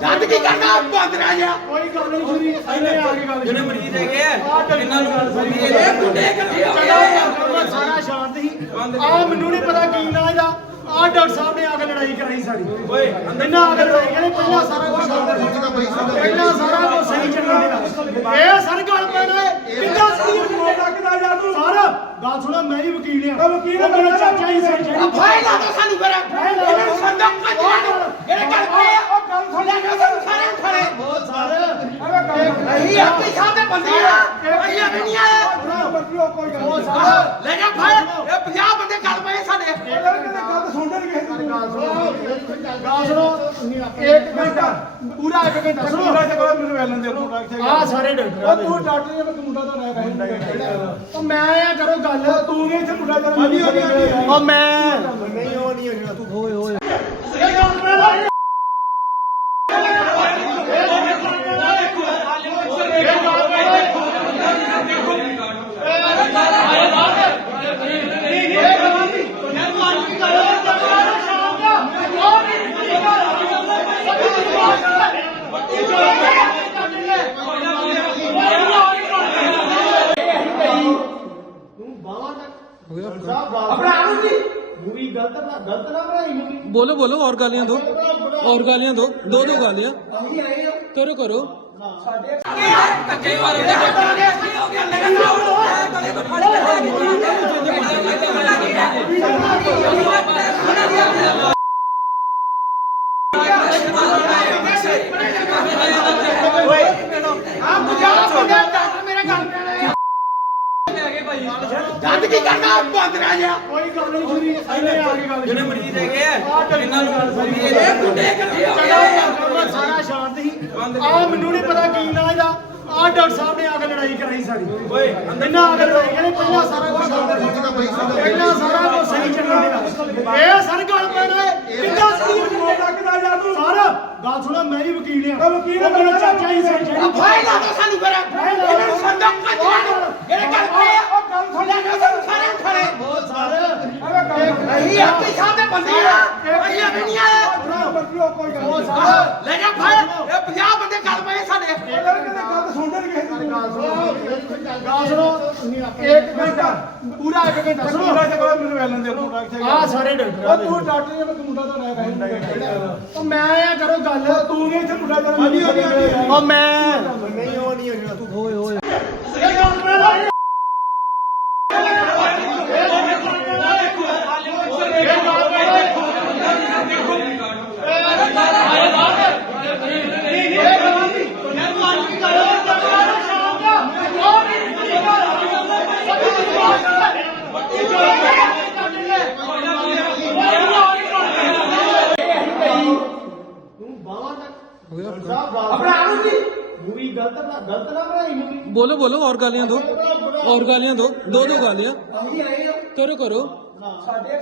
ਜਦ ਕੀ ਕਰਨਾ ਬੰਦ ਰਹਿ ਗਿਆ ਕੋਈ ਗੱਲ ਨਹੀਂ ਸ਼ੁਰੀ ਇਹਨੇ ਆ ਕੇ ਗੱਲ ਜਿਹੜੇ ਮਰੀਜ਼ ਹੈਗੇ ਆ ਇਹਨਾਂ ਨੂੰ ਇਹ ਮੁੰਡੇ ਇਕੱਠੇ ਹੋ ਗਏ। ਸਾਰਾ ਸ਼ਾਂਤ ਸੀ ਆ ਮੈਨੂੰ ਨਹੀਂ ਪਤਾ ਕੀ ਨਾਂ ਇਹਦਾ। ਆ ਡਾਕਟਰ ਸਾਹਿਬ ਨੇ ਆ ਕੇ ਲੜਾਈ ਕਰਾਈ ਸਾਡੀ ਓਏ ਇਹਨਾਂ ਆ ਕੇ ਲੜਾਈ ਕਹਿੰਦੇ ਪਹਿਲਾਂ ਸਾਰਾ ਕੁਝ ਪਹਿਲਾਂ ਸਾਰਾ ਕੁਝ ਸਹੀ ਚੱਲਣ ਦੇਗਾ ਇਹ ਸਰ ਗੱਲ ਪੈਣਾ ਕਿੰਨਾ ਸਹੀ ਰਿਪੋਰਟ ਲੱਗਦਾ ਯਾਰ ਤੂੰ। ਸਾਰਾ। ਗੱਲ ਸੁਣਾ ਮੈਂ ਵੀ ਵਕੀਲ ਆ। ਵਕੀਲ ਮੇਰਾ ਚਾਚਾ ਹੀ ਸਹੀ ਆ ਚੱਲ ਫਾਇਲ ਲਾ ਦੋ ਸਾਨੂੰ ਫਿਰ। ਇਹਨਾਂ ਨੂੰ ਸੰਦਕ ਕੱਢਿਆ ਜਿਹੜੇ ਗੱਲ ਪਏ ਆ। ਉਹ ਗੱਲ ਸੁਣ। ਲੈ ਸਾਨੂੰ ਸਾਰੇ ਉਠਾਲੇ ਬਹੁਤ ਸਾਰੇ। ਨਹੀਂ ਆਪੇ ਸਾਹਿਬ ਦੇ ਬੰਦੇ ਆ। ਐਵੇਂ ਨਹੀਂ ਸਾਰਾ। ਲੈ ਜਾ ਫਾਇਲ ਇਹ 50 ਬੰਦੇ ਗੱਲ ਪਏ ਸਾਡੇ। ਇੱਕ ਘੰਟਾ ਪੂਰਾ ਇੱਕ ਘੰਟਾ ਸੁਣੋ ਆ ਸਾਰੇ ਡਾਕਟਰ ਆ ਤੂੰ ਡਾਕਟਰ ਨੇ ਮੁੰਡਾ ਤਾਂ ਰਹਿ ਗਿਆ ਉਹ ਮੈਂ ਆ ਕਰੋ ਗੱਲ ਤੂੰ ਨਹੀਂ ਇੱਥੇ ਮੁੰਡਾ ਤਾਂ ਉਹ ਮੈਂ ਨਹੀਂ ਉਹ ਨਹੀਂ ਹੋਣਾ ਤੂੰ ਹੋਏ ਹੋਏ ਆਪਣਾ। ਆਨੰਦ ਜੀ ਮੂਵੀ ਗਲਤ ਨਾ ਗਲਤ ਨਾ ਬਣਾਈ ਮੂਵੀ। ਬੋਲੋ ਬੋਲੋ ਔਰ ਗਾਲੀਆਂ ਦੋ ਔਰ ਗਾਲੀਆਂ ਦੋ ਦੋ ਦੋ ਗਾਲੀਆਂ। ਅਸੀਂ ਆਏ ਆ। ਕਰੋ ਕਰੋ। ਸਾਡੇ ਕੱਚੇ ਵਾਲੇ ਦੇ ਹੋ ਗਿਆ ਹੋ ਗਿਆ ਲੱਗਣਾ ਉਹ ਕਦੇ ਬਖੜੇ ਲੱਗੇ ਕਰਨਾ ਬੰਦ ਰਹਿ ਗਿਆ ਕੋਈ ਗੱਲ ਨਹੀਂ ਸ਼ੁਰੀ ਇਹਨੇ ਆ ਕੇ ਗੱਲ ਜਿਹੜੇ ਮਰੀਜ਼ ਹੈਗੇ ਆ ਇਹਨਾਂ ਨੂੰ ਇਹ ਮੁੰਡੇ ਇਕੱਠੇ ਹੋ ਗਏ ਸਾਰਾ ਸ਼ਾਂਤ ਸੀ ਆ ਮੈਨੂੰ ਨਹੀਂ ਪਤਾ ਕੀ ਨਾਂ ਇਹਦਾ। ਆ ਡਾਕਟਰ ਸਾਹਿਬ ਨੇ ਆ ਕੇ ਲੜਾਈ ਕਰਾਈ ਸਾਡੀ ਓਏ ਇਹਨਾਂ ਆ ਕੇ ਲੜਾਈ ਕਹਿੰਦੇ ਪਹਿਲਾਂ ਸਾਰਾ ਕੁਝ ਪਹਿਲਾਂ ਸਾਰਾ ਕੁਝ ਸਹੀ ਚੱਲਣ ਦੇਗਾ ਇਹ ਸਰ ਗੱਲ ਪੈਣਾ ਕਿੰਨਾ ਸਹੀ ਲੱਗਦਾ ਯਾਰ ਤੂੰ। ਸਾਰਾ। ਗੱਲ ਸੁਣਾ ਮੈਂ ਵੀ ਵਕੀਲ ਆ। ਵਕੀਲ ਮੇਰਾ ਚਾਚਾ ਹੀ ਸਹੀ ਆ ਚੱਲ ਫਾਇਲ ਲਾ ਦੋ ਸਾਨੂੰ ਫਿਰ। ਇਹਨਾਂ ਨੂੰ ਸੰਦਕ ਕੱਢਿਆ ਜਿਹੜੇ ਗੱਲ ਪਏ ਆ ਉਹ ਗੱਲ ਸੁਣ ਲੈ ਸਾਨੂੰ ਸਾਰੇ ਉਠਾਲੇ ਬਹੁਤ ਸਾਰੇ ਨਹੀਂ ਆਪੇ ਸਾਹਿਬ ਦੇ ਬੰਦੇ ਆ ਅਸੀਂ ਐਵੇਂ ਨਹੀਂ ਆਏ ਉਹ ਸਾਰਾ ਲੈ ਜਾ ਫਾਇਲ ਇਹ 50 ਬੰਦੇ ਗੱਲ ਪਏ ਸਾਡੇ। ਗੱਲ ਸੁਣੋ ਇੱਕ ਘੰਟਾ ਪੂਰਾ ਇੱਕ ਘੰਟਾ ਸੁਣੋ। ਆ ਸਾਰੇ ਡਾਕਟਰ ਆ ਤੂੰ ਡਾਕਟਰ ਨੇ ਮੁੰਡਾ ਤਾਂ ਰਹਿ ਗਿਆ ਉਹ ਮੈਂ ਆ ਕਰੋ ਗੱਲ। ਤੂੰ ਨਹੀਂ ਇੱਥੇ ਮੁੰਡਾ ਤਾਂ ਉਹ ਮੈਂ ਨਹੀਂ ਉਹ ਨਹੀਂ ਹੋਣਾ ਤੂੰ ਹੋਏ ਹੋਏ ਬੋਲੋ ਬੋਲੋ ਹੋਰ ਗਾਲੀਆਂ ਦੋ। ਹੋਰ ਗਾਲੀਆਂ ਦੋ। ਦੋ ਦੋ ਗਾਲੀਆਂ। ਕਰੋ ਕਰੋ। ਸਾਡੇ